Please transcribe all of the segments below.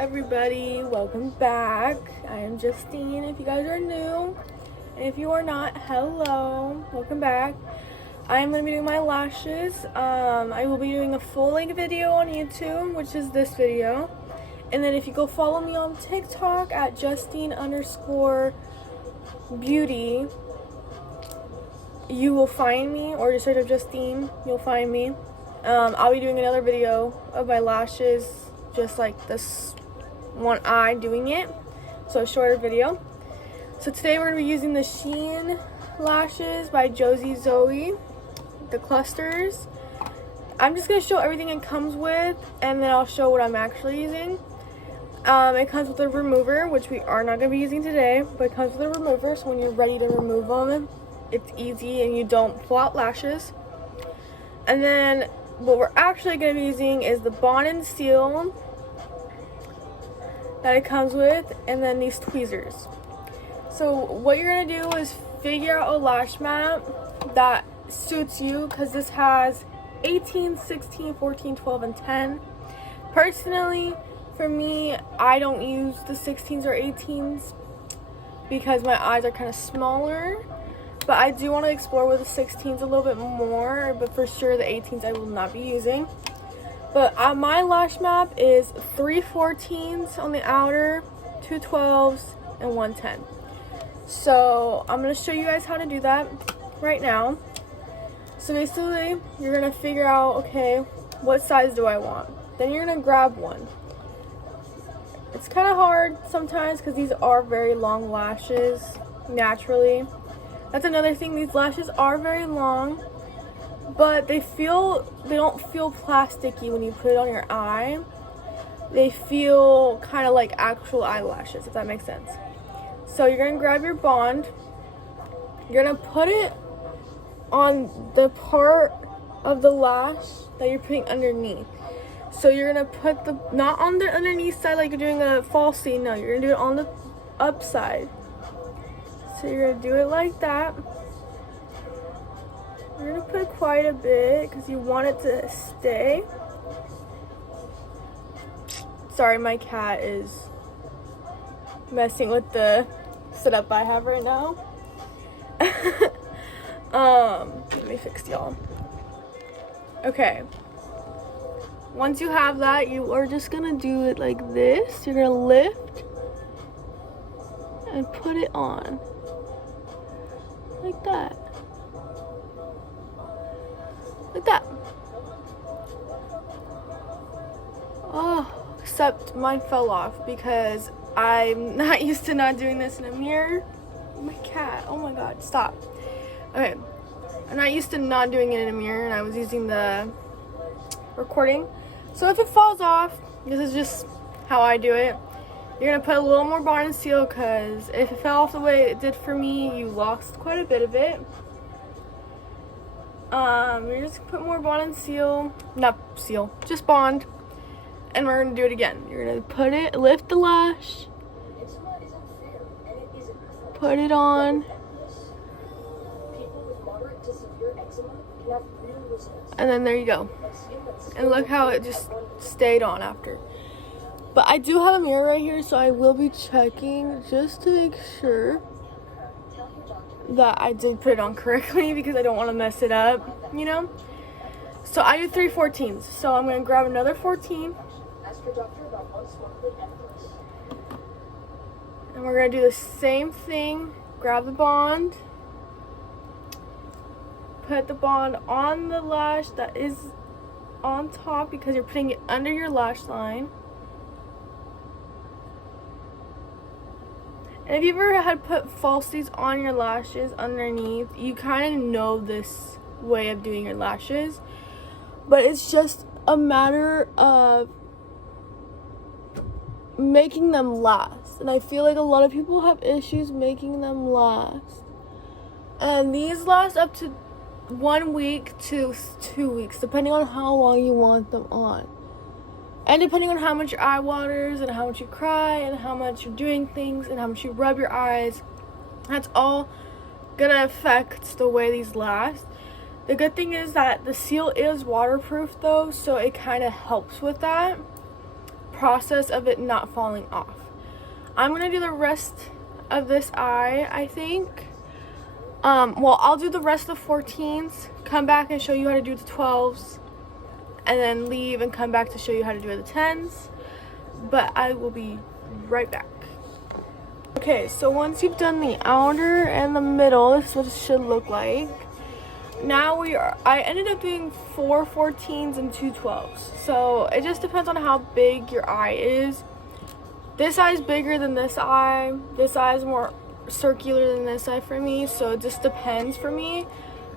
everybody, welcome back. I am Justine if you guys are new, and if you are not, hello, welcome back. I am going to be doing my lashes. I will be doing a full-length video on YouTube, which is this video, and then if you go follow me on TikTok at Justine_beauty, you will find me, or just search up Justine, you'll find me. I'll be doing another video of my lashes, just like this one eye doing it, so a shorter video. So today we're going to be using the Sheen lashes by Josie Zoe, the clusters. I'm just going to show everything it comes with, and then I'll show what I'm actually using. It comes with a remover, which we are not going to be using today, but it comes with a remover, so when you're ready to remove them, it's easy and you don't pull out lashes. And then what we're actually going to be using is the Bond and Seal that it comes with, and then these tweezers. So what you're going to do is figure out a lash map that suits you, because this has 18, 16, 14, 12, and 10. Personally, for me, I don't use the 16s or 18s because my eyes are kind of smaller. But I do want to explore with the 16s a little bit more, but for sure the 18s I will not be using. But my lash map is 3 14s on the outer, 2 12s, and 1 10. So I'm going to show you guys how to do that right now. So basically, you're going to figure out, okay, what size do I want? Then you're going to grab one. It's kind of hard sometimes because these are very long lashes naturally. That's another thing, these lashes are very long, but they don't feel plasticky when you put it on your eye. They feel kind of like actual eyelashes, if that makes sense. So you're going to grab your Bond. You're going to put it on the part of the lash that you're putting underneath. So you're going to put not on the underneath side like you're doing a falsie, no, you're going to do it on the upside. So you're going to do it like that. You're going to put quite a bit because you want it to stay. Sorry, my cat is messing with the setup I have right now. Let me fix y'all. Okay. Once you have that, you are just going to do it like this. You're going to lift and put it on. Like that. Like that. Oh, except mine fell off because I'm not used to not doing this in a mirror. My cat, oh my god, stop. Okay, I'm not used to not doing it in a mirror, and I was using the recording. So if it falls off, this is just how I do it. You're going to put a little more Bond and Seal, because if it fell off the way it did for me, you lost quite a bit of it. You're just going to put more Bond and Seal. Not Seal, just Bond. And we're going to do it again. You're going to put it, lift the lash. Put it on. And then there you go. And look how it just stayed on after. But I do have a mirror right here, so I will be checking just to make sure that I did put it on correctly, because I don't want to mess it up, you know? So I do 3 14s. So I'm going to grab another 14. And we're going to do the same thing. Grab the Bond. Put the Bond on the lash that is on top, because you're putting it under your lash line. And if you've ever had put falsies on your lashes underneath, you kind of know this way of doing your lashes. But it's just a matter of making them last. And I feel like a lot of people have issues making them last. And these last up to 1 week to 2 weeks, depending on how long you want them on. And depending on how much your eye waters, and how much you cry, and how much you're doing things, and how much you rub your eyes, that's all gonna affect the way these last. The good thing is that the seal is waterproof though, so it kind of helps with that. process of it not falling off. I'm gonna do the rest of this eye, I think. Well, I'll do the rest of the 14s, come back and show you how to do the 12s, and then leave and come back to show you how to do the 10s. But I will be right back. Okay, so once you've done the outer and the middle, this is what it should look like. Now I ended up doing 4 14s and 2 12s. So it just depends on how big your eye is. This eye is bigger than this eye. This eye is more circular than this eye for me. So it just depends for me.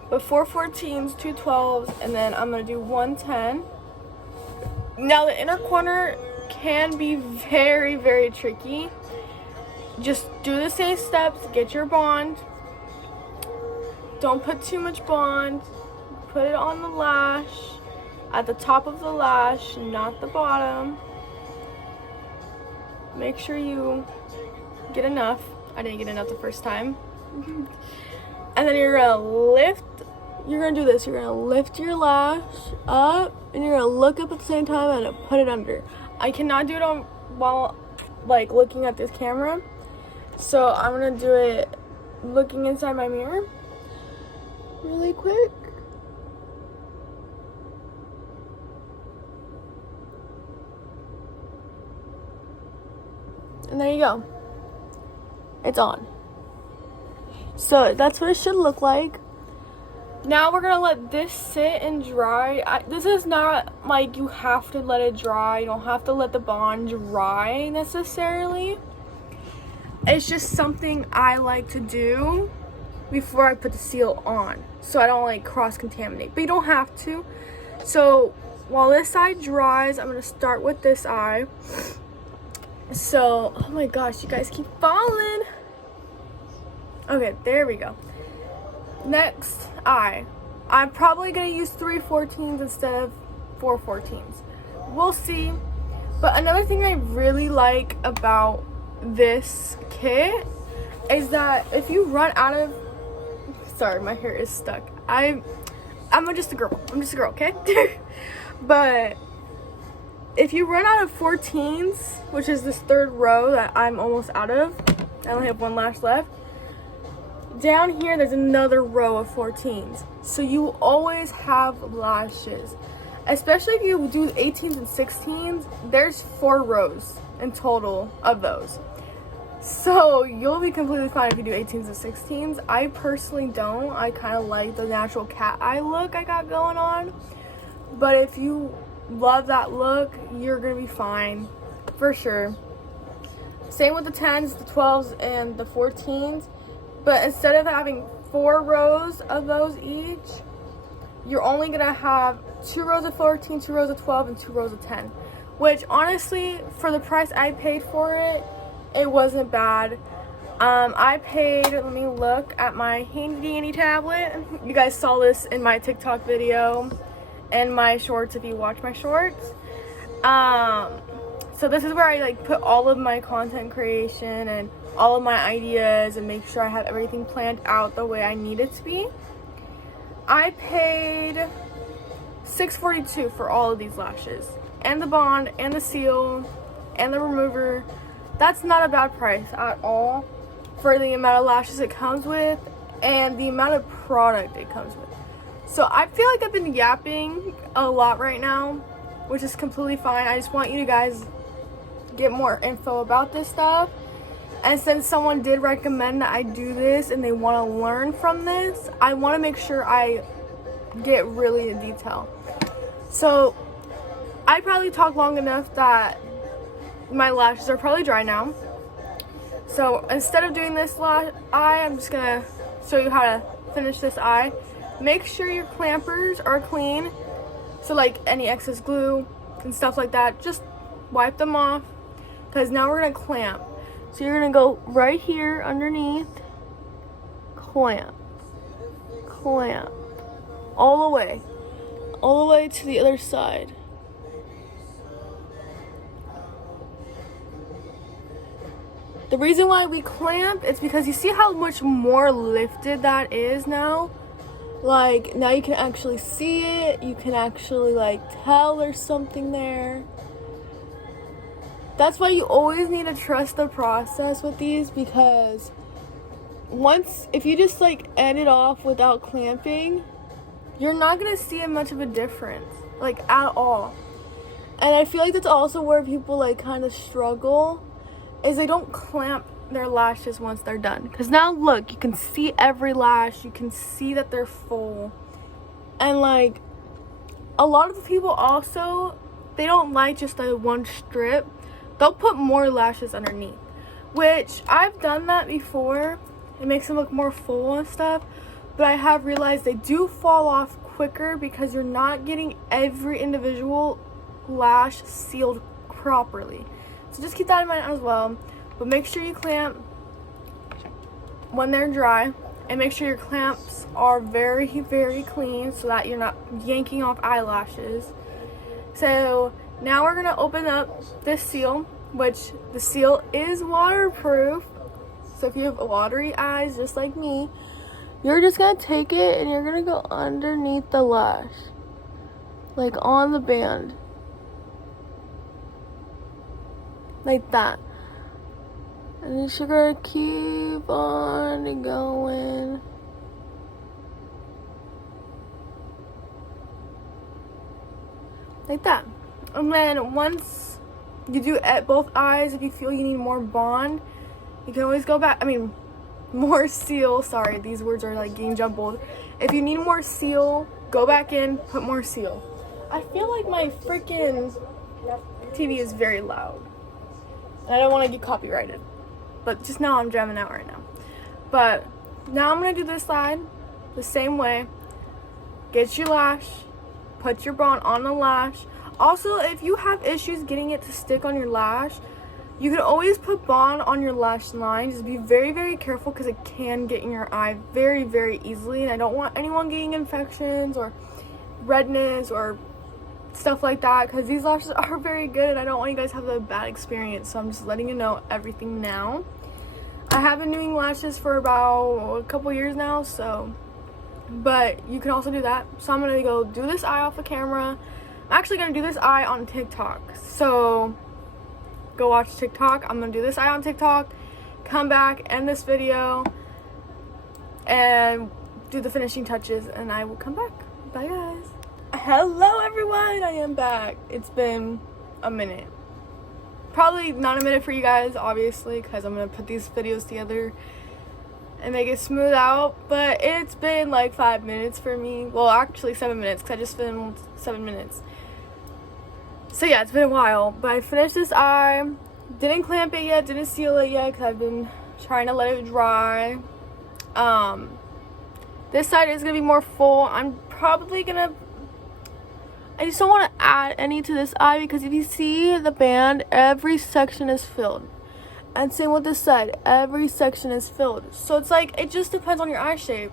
But 4 14s, 2 12s, and then I'm going to do 1 10. Now the inner corner can be very, very tricky. Just do the same steps. Get your bond. Don't put too much bond. Put it on the lash, at the top of the lash, not the bottom. Make sure you get enough. I didn't get enough the first time. And then you're gonna do this. You're gonna lift your lash up, and you're gonna look up at the same time and put it under. I cannot do it while like looking at this camera, so I'm gonna do it looking inside my mirror really quick. And there you go. It's on. So that's what it should look like. Now we're gonna let this sit and dry. This is not like you have to let it dry. You don't have to let the bond dry necessarily. It's just something I like to do before I put the seal on, so I don't like cross-contaminate. But you don't have to. So while this side dries, I'm gonna start with this eye. So, oh my gosh, you guys keep falling. Okay, there we go. Next eye. I'm probably gonna use 3 14s instead of 4 14s. We'll see. But another thing I really like about this kit is that if you run out of, sorry, my hair is stuck. I'm just a girl. I'm just a girl, okay? But if you run out of 14s, which is this third row that I'm almost out of, I only have 1 lash left. Down here, there's another row of 14s. So you always have lashes. Especially if you do 18s and 16s, there's 4 rows in total of those. So you'll be completely fine if you do 18s and 16s. I personally don't. I kind of like the natural cat eye look I got going on. But if you love that look, you're going to be fine for sure. Same with the 10s, the 12s, and the 14s. But instead of having 4 rows of those each, you're only going to have 2 rows of 14, 2 rows of 12, and 2 rows of 10. Which, honestly, for the price I paid for it, it wasn't bad. I paid, let me look at my handy dandy tablet. You guys saw this in my TikTok video and my shorts if you watch my shorts. So this is where I like put all of my content creation and all of my ideas and make sure I have everything planned out the way I need it to be. I paid $6.42 for all of these lashes, and the bond, and the seal, and the remover. That's not a bad price at all for the amount of lashes it comes with and the amount of product it comes with. So I feel like I've been yapping a lot right now, which is completely fine. I just want you guys to get more info about this stuff. And since someone did recommend that I do this and they want to learn from this, I want to make sure I get really in detail. So I probably talked long enough that my lashes are probably dry now. So instead of doing this eye, I'm just going to show you how to finish this eye. Make sure your clampers are clean. So like any excess glue and stuff like that, just wipe them off. Because now we're going to clamp. So you're going to go right here underneath, clamp, clamp, all the way to the other side. The reason why we clamp is because you see how much more lifted that is now? Like, now you can actually see it. You can actually, like, tell there's something there. That's why you always need to trust the process with these, because if you just like end it off without clamping, you're not gonna see much of a difference, like at all. And I feel like that's also where people like kind of struggle, is they don't clamp their lashes once they're done. Because now look, you can see every lash, you can see that they're full. And like a lot of the people also, they don't like just the one strip. They'll put more lashes underneath, which I've done that before. It makes them look more full and stuff, but I have realized they do fall off quicker because you're not getting every individual lash sealed properly. So just keep that in mind as well. But make sure you clamp when they're dry, and make sure your clamps are very, very clean so that you're not yanking off eyelashes. So now we're gonna open up this seal, which the seal is waterproof. So if you have watery eyes just like me, you're just gonna take it and you're gonna go underneath the lash, like on the band, like that. And you're just gonna keep on going. Like that. And then once you do at both eyes, if you feel you need more bond, you can always go back. More seal. Sorry, these words are like getting jumbled. If you need more seal, go back in, put more seal. I feel like my freaking TV is very loud. I don't want to get copyrighted. But just now I'm jamming out right now. But now I'm going to do this side the same way. Get your lash. Put your bond on the lash. Also, if you have issues getting it to stick on your lash, you can always put bond on your lash line. Just be very, very careful because it can get in your eye very, very easily. And I don't want anyone getting infections or redness or stuff like that, because these lashes are very good and I don't want you guys to have a bad experience. So I'm just letting you know everything now. I have been doing lashes for about a couple years now, so, but you can also do that. So I'm gonna go do this eye off the camera. I'm actually gonna do this eye on TikTok, so go watch TikTok. I'm gonna do this eye on TikTok, come back, end this video, and do the finishing touches, and I will come back. Bye guys. Hello everyone, I am back. It's been a minute. Probably not a minute for you guys, obviously, because I'm going to put these videos together and make it smooth out. But it's been like 5 minutes for me. Well, actually 7 minutes, because I just filmed 7 minutes. So yeah, it's been a while. But I finished this eye. Didn't clamp it yet, didn't seal it yet, because I've been trying to let it dry. This side is going to be more full. I'm probably going to... I just don't want to add any to this eye, because if you see the band, every section is filled. And same with this side, every section is filled. So it's like, it just depends on your eye shape,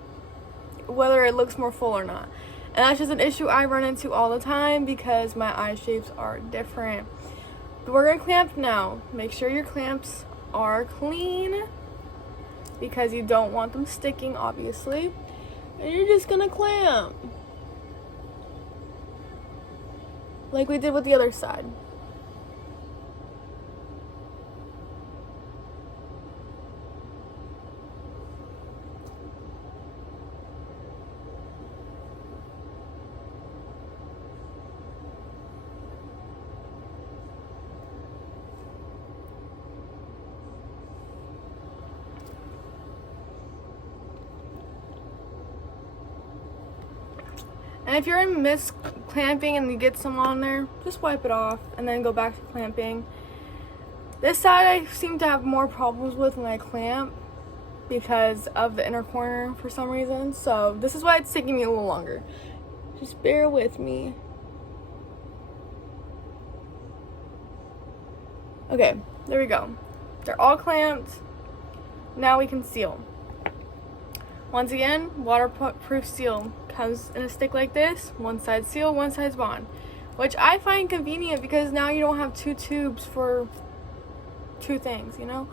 whether it looks more full or not. And that's just an issue I run into all the time, because my eye shapes are different. But we're going to clamp now. Make sure your clamps are clean, because you don't want them sticking, obviously. And you're just going to clamp, like we did with the other side. And if you're in clamping and you get some on there, just wipe it off and then go back to clamping. This side I seem to have more problems with when I clamp because of the inner corner for some reason. So this is why it's taking me a little longer. Just bear with me. Okay, there we go. They're all clamped. Now we can seal. Once again, waterproof seal comes in a stick like this. One side seal, one side's bond. Which I find convenient because now you don't have two tubes for two things, you know?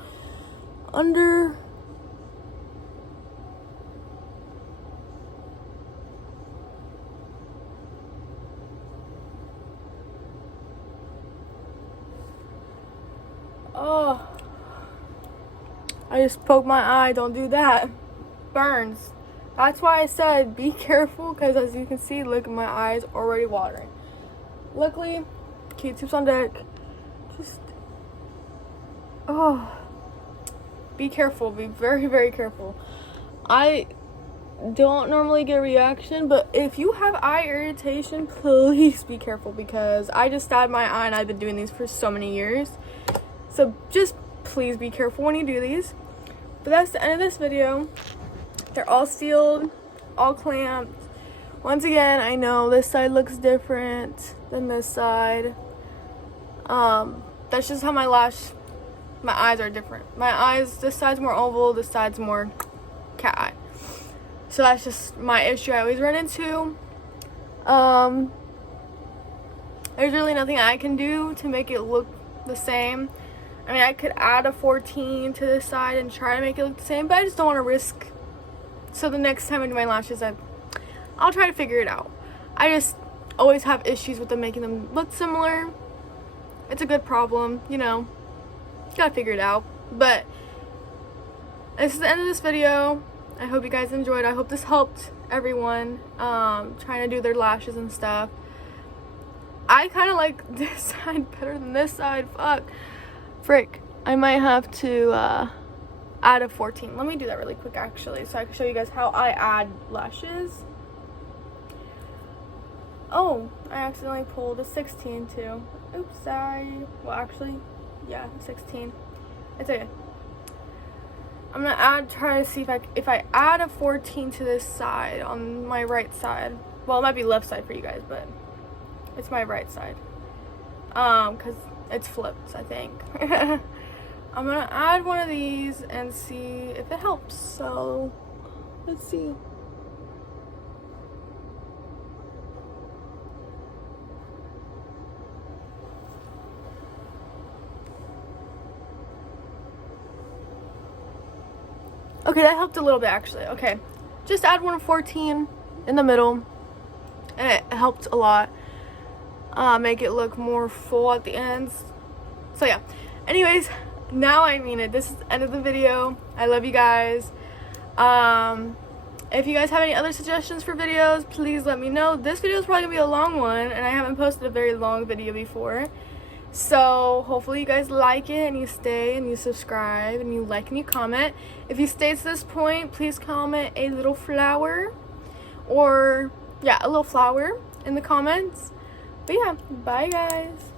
Oh, I just poked my eye. Don't do that. Burns. That's why I said be careful, because as you can see, look, my eyes already watering. Luckily, Q-tips on deck. Just, oh, be careful. Be very, very careful. I don't normally get a reaction, but if you have eye irritation, please be careful, because I just stabbed my eye and I've been doing these for so many years. So just please be careful when you do these. But that's the end of this video. They're all sealed, all clamped. Once again, I know this side looks different than this side. That's just how my eyes are different. My eyes, this side's more oval, this side's more cat eye. So that's just my issue I always run into. There's really nothing I can do to make it look the same. I mean, I could add a 14 to this side and try to make it look the same, but I just don't want to risk. So the next time I do my lashes, I'll try to figure it out. I just always have issues with them making them look similar. It's a good problem, you know. Gotta figure it out. But this is the end of this video. I hope you guys enjoyed. I hope this helped everyone trying to do their lashes and stuff. I kind of like this side better than this side. Fuck. Frick. I might have to add a 14. Let me do that really quick, actually, so I can show you guys how I add lashes. Oh, I accidentally pulled a 16 too. Oops, sorry. Well, actually, yeah, 16. It's okay. I'm gonna try to see if I add a 14 to this side on my right side. Well, it might be left side for you guys, but it's my right side. Cause it's flipped, I think. I'm gonna add one of these and see if it helps. So let's see. Okay, that helped a little bit actually. Okay, just add one of 14 in the middle, and it helped a lot. Make it look more full at the ends. So yeah, anyways, now I mean it. This is the end of the video. I love you guys. If you guys have any other suggestions for videos, please let me know. This video is probably gonna be a long one, and I haven't posted a very long video before. So hopefully you guys like it and you stay and you subscribe and you like and you comment. If you stayed to this point, please comment a little flower, or yeah, a little flower in the comments. But yeah, bye guys.